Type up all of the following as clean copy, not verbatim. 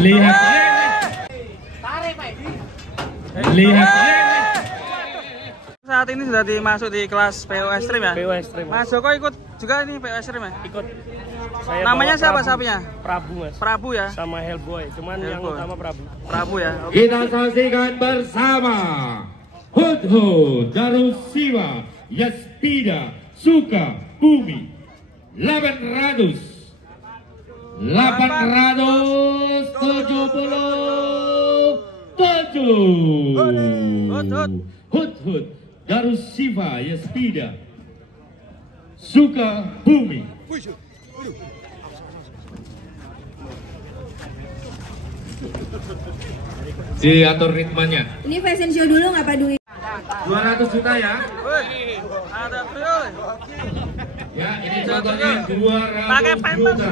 Lihat. Lihat. Saat ini sudah dimasuk di kelas PO Extreme ya? PO Extreme. Mas Joko ikut juga ini PO Extreme ya? Ikut. Saya namanya siapa Prabu. sapinya? Prabu, Mas. Prabu ya? Sama Hellboy, cuman yang Hellboy. utama Prabu. Prabu ya? Kita saksikan bersama Hudhud Darussiwa Yaspida Suka Bumi 877 Hudhud Darussiwa Yaspida Suka Bumi. Diatur ritmenya. Ini fashion show dulu nggak Pak Dwi? 200 juta ya. Ada tuyul. Ya, ini contohnya 200 Pakai pampers. juta.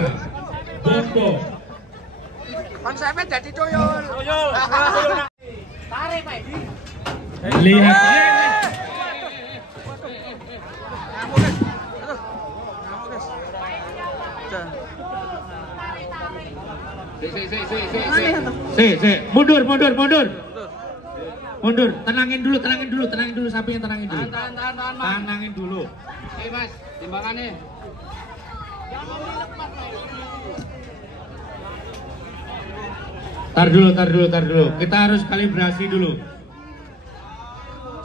Bombo. Konsepnya jadi tuyul. Tarik Pak. Lihat. Mundur. Mundur, tenangin dulu sapinya, tenangin dulu. Tenangin dulu. Oke Mas, timbangannya. Tar dulu. Kita harus kalibrasi dulu.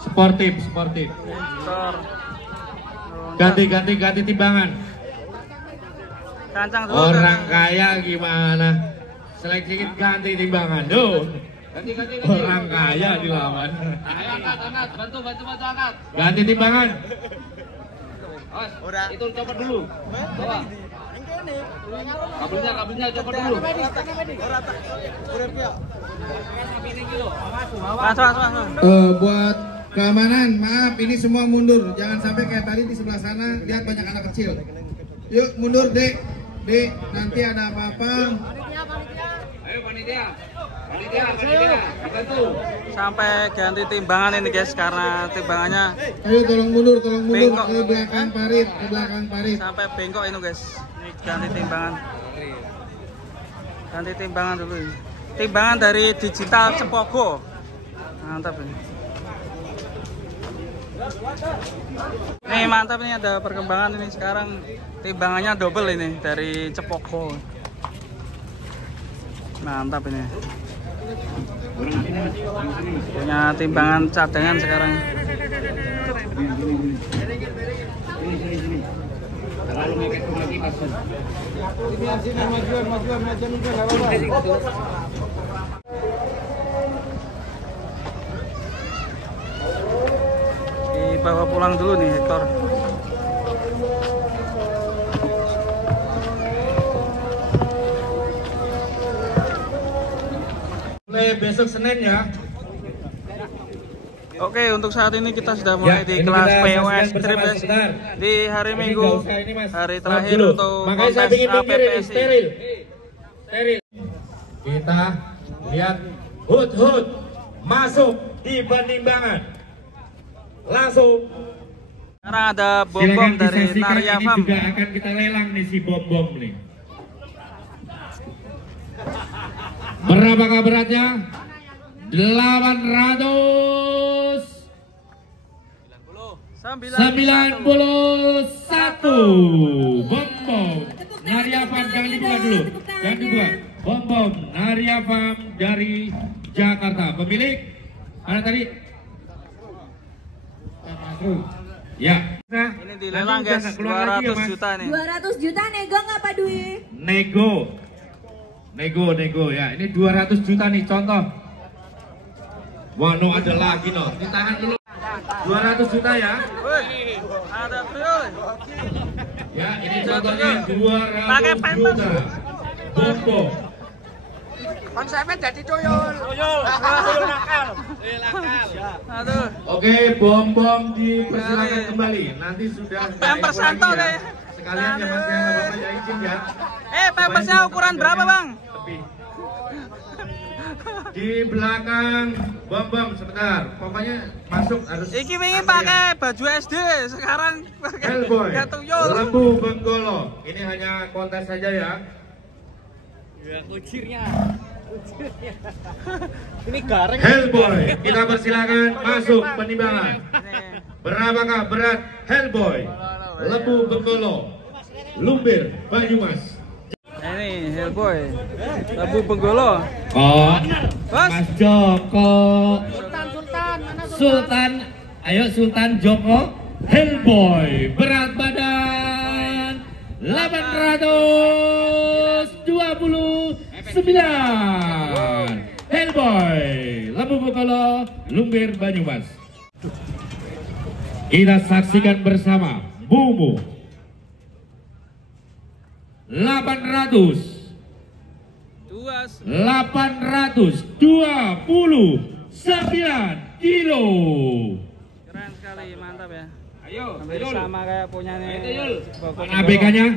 Sportif. Ganti timbangan. Kancang dulu. Orang kaya gimana? Sedikit ganti timbangan. Duh. Ganti. Orang kaya dilawan. Ayo angkat. Bantu angkat. Ganti timbangan. Awas, itu copot dulu. Bawa. Kabelnya copot dulu. Masuk. Buat keamanan, maaf ini semua mundur. Jangan sampai kayak tadi di sebelah sana lihat banyak anak kecil. Yuk mundur, Dek. Dek, nanti ada apa-apa. Ayo panitia. Dibantu. Sampai ganti timbangan ini guys, karena timbangannya Ayo tolong mundur Bengkok. ke belakang parit. sampai bengkok ini guys. Ini ganti timbangan dulu ini. Timbangan dari digital Cepogo. Mantap ini. Nih mantap, ini ada perkembangan ini sekarang, timbangannya double ini dari Cepogo. Mantap ini. Punya timbangan cadangan sekarang. Dibawa pulang dulu nih Hector. Mulai besok Senin ya. Oke, untuk saat ini kita sudah mulai di kelas PO Extreme guys. Di hari Minggu, hari terakhir untuk Makanya saya kontes ingin pikirin APPSI. steril. Kita lihat Hudhud masuk di bandimbangan. Langsung. Sekarang ada bom-bom dari Narya Ini Farm. juga akan kita lelang nih si bom-bom nih. Berapakah beratnya? 891 bom-bom Narya Farm. Jangan dibuka. Bom-bom Narya Farm dari Jakarta. Pemilik mana tadi? Ya. Ini dilelang guys, 200 juta nih. 200 juta nego nggak Pak Dwi? Nego ya. Ini 200 juta nih contoh. Wah, no ada lagi no. Ditahan dulu. 200 juta ya. Ada tuyul. Ya, ini contohnya 200 Pakai pampers. juta. Bombo. Konsepnya jadi tuyul. Nakal. Aduh. Oke, bom-bom dipersilakan kembali. Nanti sudah Pampers Santo deh. Sekalian ya Mas ya, Bapak ya izin ya. Pampersnya ukuran berapa Bang? Tepi. Di belakang bom-bom sebentar. Pokoknya masuk harus. Iki ingin pakai baju SD, sekarang pakai Hellboy, gak tuyul. Lembu Benggolo. Ini hanya kontes saja ya. Ya, kucirnya. Ini gareng. Hellboy, kita persilakan masuk penimbangan. Berapakah berat Hellboy? Lebu Benggolo, Lumbir Banyumas. Ini Hellboy, Lebu Benggolo. Kok Bos. Mas Joko Sultan, ayo Sultan Joko. Hellboy berat badan 829. Hellboy Lebu Benggolo, Lumbir Banyumas. Kita saksikan bersama Mumu 829 kilo. Keren sekali, mantap ya. Ayo, Hampir sama kayak punyanya ABK-nya